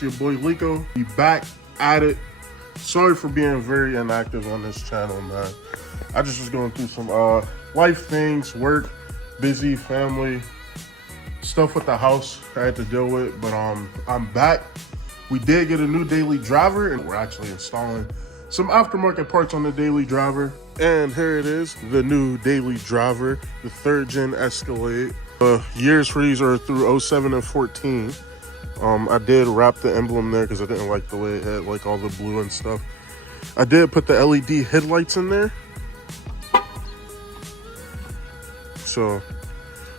It's your boy Leako. We back at it. Sorry for being very inactive on this channel, man. I just was going through some life things, work, busy, family, stuff with the house I had to deal with, but I'm back. We did get a new daily driver, and we're actually installing some aftermarket parts on the daily driver. And here it is, the new daily driver, the 3rd gen Escalade. Years for these are through 07 and 14. I did wrap the emblem there because I didn't like the way it had like all the blue and stuff. I did put the LED headlights in there. So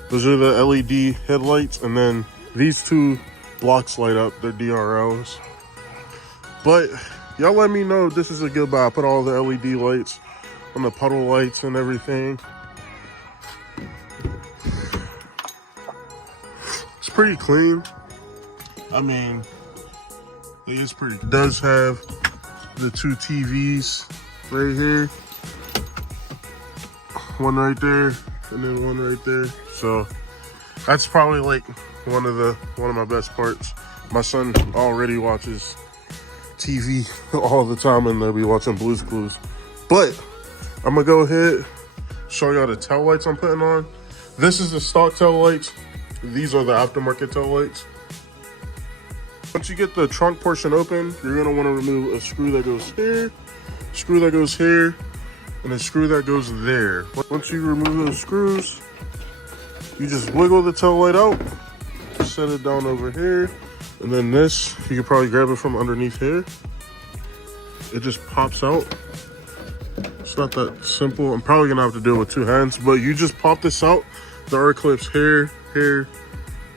those are the LED headlights, and then these two blocks light up. They're DRLs. But y'all let me know if this is a good buy. I put all the LED lights on the puddle lights and everything. It's pretty clean. I mean, it is pretty. It does have the 2 TVs right here. One right there, and then one right there. So that's probably like one of my best parts. My son already watches TV all the time, and they'll be watching Blue's Clues. But I'm gonna go ahead, show y'all the tail lights I'm putting on. This is the stock tail lights. These are the aftermarket tail lights. Once you get the trunk portion open, you're gonna wanna remove a screw that goes here, screw that goes here, and a screw that goes there. Once you remove those screws, you just wiggle the tail light out, set it down over here, and then this, you can probably grab it from underneath here. It just pops out. It's not that simple. I'm probably gonna have to do it with 2 hands, but you just pop this out. There are clips here, here,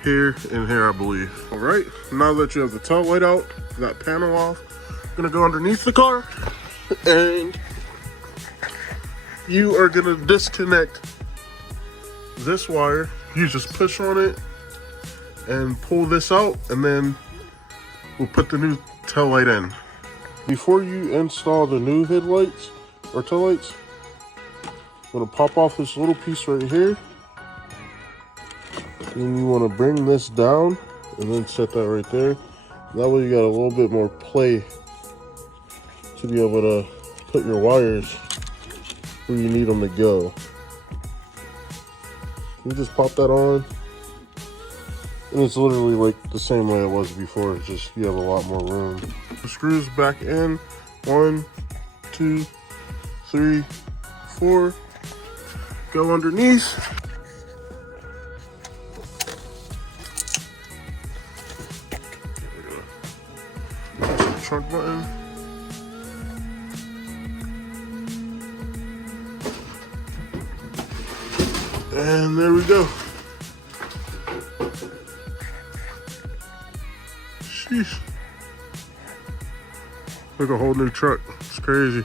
here, and here, I believe. All right, now that you have the tail light out, that panel off, I'm gonna go underneath the car, and you are gonna disconnect this wire. You just push on it and pull this out, and then we'll put the new tail light in. Before you install the new headlights or tail lights, I'm gonna pop off this little piece right here. Then you wanna bring this down and then set that right there. That way you got a little bit more play to be able to put your wires where you need them to go. You just pop that on, and it's literally like the same way it was before. It's just you have a lot more room. The screws back in. 1, 2, 3, 4. Go underneath. Trunk button. And there we go. Sheesh. Like a whole new truck. It's crazy.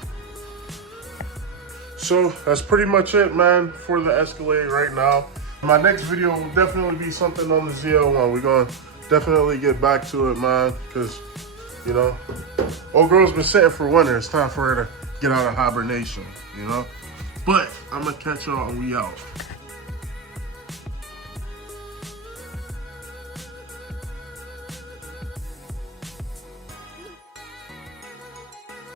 So that's pretty much it, man, for the Escalade right now. My next video will definitely be something on the ZL1. We're gonna definitely get back to it, man, because, you know, old girl's been sitting for winter. It's time for her to get out of hibernation, you know? But I'm gonna catch y'all and we out.